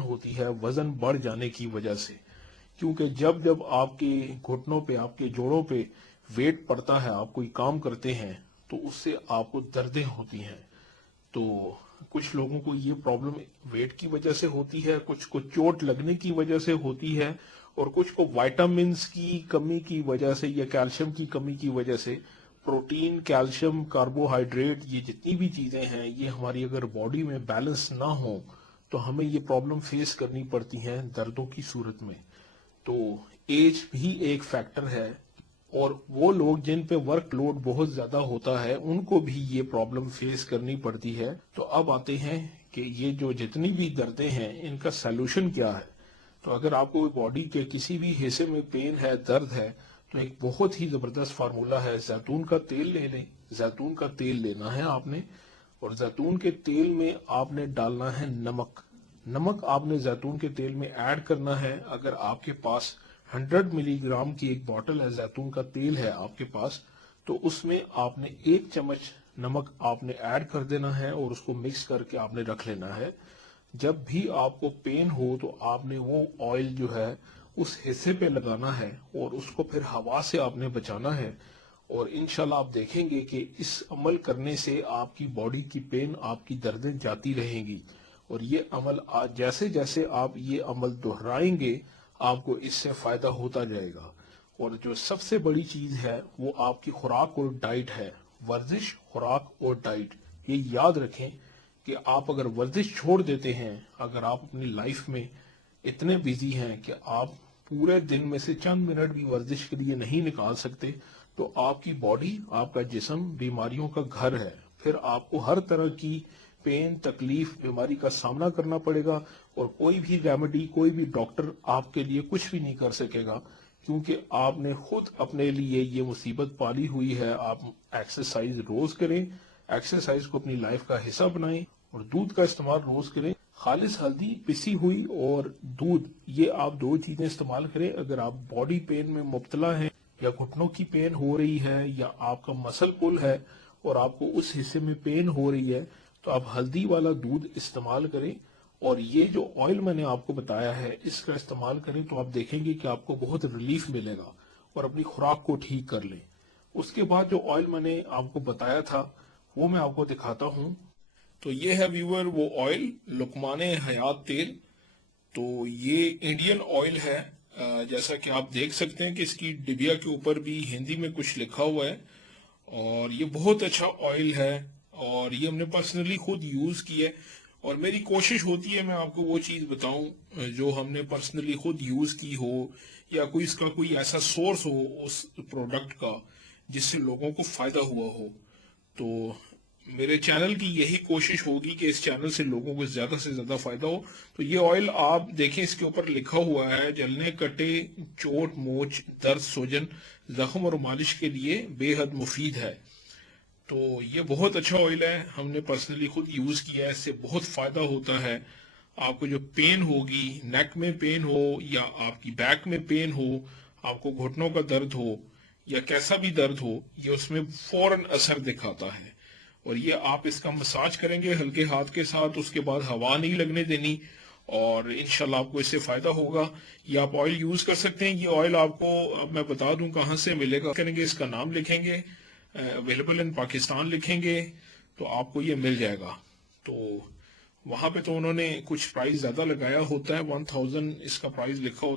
ہوتی ہے وزن بڑھ جانے کی وجہ سے، کیونکہ جب آپ کے گھٹنوں پہ، آپ کے جوڑوں پہ ویٹ پڑتا ہے، آپ کوئی کام کرتے ہیں تو اس سے آپ کو دردیں ہوتی ہیں۔ تو کچھ لوگوں کو یہ پرابلم ویٹ کی وجہ سے ہوتی ہے، کچھ کو چوٹ لگنے کی وجہ سے ہوتی ہے، اور کچھ کو وائٹامنز کی کمی کی وجہ سے یا کیلشیم کی کمی کی وجہ سے۔ پروٹین، کیلشیم، کاربوہائیڈریٹ، یہ جتنی بھی چیزیں ہیں، یہ ہماری اگر باڈی میں بیلنس نہ ہو تو ہمیں یہ پرابلم فیس کرنی پڑتی ہیں دردوں کی صورت میں۔ تو ایج بھی ایک فیکٹر ہے، اور وہ لوگ جن پہ ورک لوڈ بہت زیادہ ہوتا ہے ان کو بھی یہ پرابلم فیس کرنی پڑتی ہے۔ تو اب آتے ہیں کہ یہ جو جتنی بھی دردیں ہیں ان کا سیلوشن کیا ہے۔ تو اگر آپ کو باڈی کے کسی بھی حصے میں پین ہے، درد ہے، تو ایک بہت ہی زبردست فارمولا ہے، زیتون کا تیل لے لیں۔ زیتون کا تیل لینا ہے آپ نے، اور زیتون کے تیل میں آپ نے ڈالنا ہے نمک۔ نمک آپ نے زیتون کے تیل میں ایڈ کرنا ہے۔ اگر آپ کے پاس 100 ملی گرام کی ایک بوتل ہے، زیتون کا تیل ہے آپ کے پاس، تو اس میں آپ نے 1 چمچ نمک آپ نے ایڈ کر دینا ہے، اور اس کو مکس کر کے آپ نے رکھ لینا ہے۔ جب بھی آپ کو پین ہو تو آپ نے وہ آئل جو ہے اس حصے پہ لگانا ہے، اور اس کو پھر ہوا سے آپ نے بچانا ہے، اور انشاءاللہ آپ دیکھیں گے کہ اس عمل کرنے سے آپ کی باڈی کی پین، آپ کی دردیں جاتی رہیں گی۔ اور یہ عمل جیسے جیسے آپ یہ عمل دہرائیں گے آپ کو اس سے فائدہ ہوتا جائے گا۔ اور جو سب سے بڑی چیز ہے وہ آپ کی خوراک اور ڈائٹ ہے۔ ورزش، خوراک اور ڈائٹ، یہ یاد رکھیں کہ آپ اگر ورزش چھوڑ دیتے ہیں، اگر آپ اپنی لائف میں اتنے بیزی ہیں کہ آپ پورے دن میں سے چند منٹ بھی ورزش کے لیے نہیں نکال سکتے، تو آپ کی باڈی، آپ کا جسم بیماریوں کا گھر ہے۔ پھر آپ کو ہر طرح کی پین، تکلیف، بیماری کا سامنا کرنا پڑے گا، اور کوئی بھی ریمیڈی، کوئی بھی ڈاکٹر آپ کے لیے کچھ بھی نہیں کر سکے گا، کیونکہ آپ نے خود اپنے لیے یہ مصیبت پالی ہوئی ہے۔ آپ ایکسرسائز روز کریں، ایکسرسائز کو اپنی لائف کا حصہ بنائیں، اور دودھ کا استعمال روز کریں۔ خالص ہلدی پسی ہوئی اور دودھ، یہ آپ 2 چیزیں استعمال کریں۔ اگر آپ باڈی پین میں مبتلا ہیں، یا گھٹنوں کی پین ہو رہی ہے، یا آپ کا مسل پل ہے اور آپ کو اس حصے میں پین ہو رہی ہے، تو آپ ہلدی والا دودھ استعمال کریں، اور یہ جو آئل میں نے آپ کو بتایا ہے اس کا استعمال کریں، تو آپ دیکھیں گے کہ آپ کو بہت ریلیف ملے گا، اور اپنی خوراک کو ٹھیک کر لیں۔ اس کے بعد جو آئل میں نے آپ کو بتایا تھا وہ میں آپ کو دکھاتا ہوں۔ تو یہ ہے ویور وہ آئل، لقمان حیات تیل۔ تو یہ انڈین آئل ہے، جیسا کہ آپ دیکھ سکتے ہیں کہ اس کی ڈبیا کے اوپر بھی ہندی میں کچھ لکھا ہوا ہے، اور یہ بہت اچھا آئل ہے، اور یہ ہم نے پرسنلی خود یوز کی ہے، اور میری کوشش ہوتی ہے میں آپ کو وہ چیز بتاؤں جو ہم نے پرسنلی خود یوز کی ہو، یا کوئی اس کا کوئی ایسا سورس ہو اس پروڈکٹ کا جس سے لوگوں کو فائدہ ہوا ہو۔ تو میرے چینل کی یہی کوشش ہوگی کہ اس چینل سے لوگوں کو زیادہ سے زیادہ فائدہ ہو۔ تو یہ آئل آپ دیکھیں، اس کے اوپر لکھا ہوا ہے جلنے، کٹے، چوٹ، موچ، درد، سوجن، زخم اور مالش کے لیے بے حد مفید ہے۔ تو یہ بہت اچھا آئل ہے، ہم نے پرسنلی خود یوز کیا ہے، اس سے بہت فائدہ ہوتا ہے۔ آپ کو جو پین ہوگی، نیک میں پین ہو، یا آپ کی بیک میں پین ہو، آپ کو گھٹنوں کا درد ہو، یا کیسا بھی درد ہو، یہ اس میں فوراً اثر دکھاتا ہے۔ اور یہ آپ اس کا مساج کریں گے ہلکے ہاتھ کے ساتھ، اس کے بعد ہوا نہیں لگنے دینی، اور انشاءاللہ آپ کو اس سے فائدہ ہوگا۔ یہ آپ آئل یوز کر سکتے ہیں۔ یہ آئل آپ کو اب میں بتا دوں کہاں سے ملے گا، کریں گے اس کا نام لکھیں گے، اویلیبل ان پاکستان لکھیں گے، تو آپ کو یہ مل جائے گا۔ تو وہاں پہ تو انہوں نے کچھ پرائز زیادہ لگایا ہوتا ہے، 1000 اس کا پرائز لکھا ہوتا ہے۔